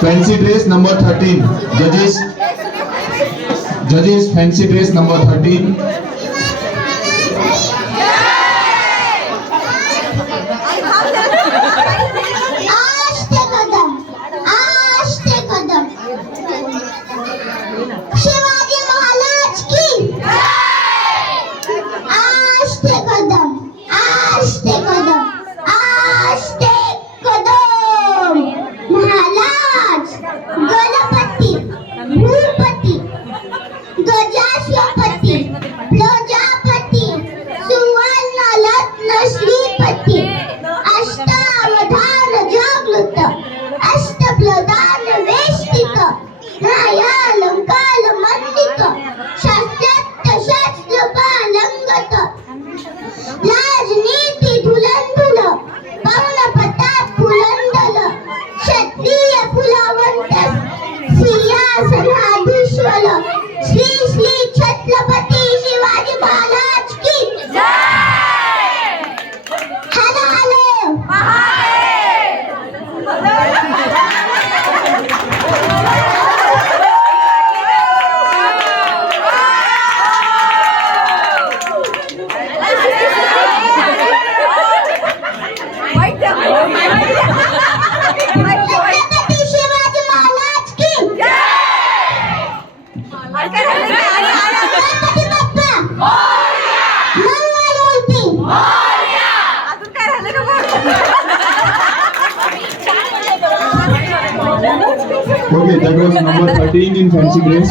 fancy dress number 13. Judges, fancy dress number 13. Shivaji Maharaj की आस्ते कदम आस्ते कदम आस्ते कदम महाराज गणपती भूपती गजाश्वपती प्रजापती सुवर्ण रत्न श्रीपती अष्टावधान जागृत अष्टप्रधान वेष्टित न्यायालंकार मंडित शास्त्रार्थ शास्त्र पालंगत राजनीती धुलंधुल पवन प्रताप पुरंदर क्षत्रिय कुलवंत सिंहासनाधीश्वर श्री श्री छत्रपती शिवाजी महाराज की जय। हर हर छत्रपती शिवाजी महाराज की Ganpati Bappa Mangalmurti Okay, that was number 13 in fancy dress.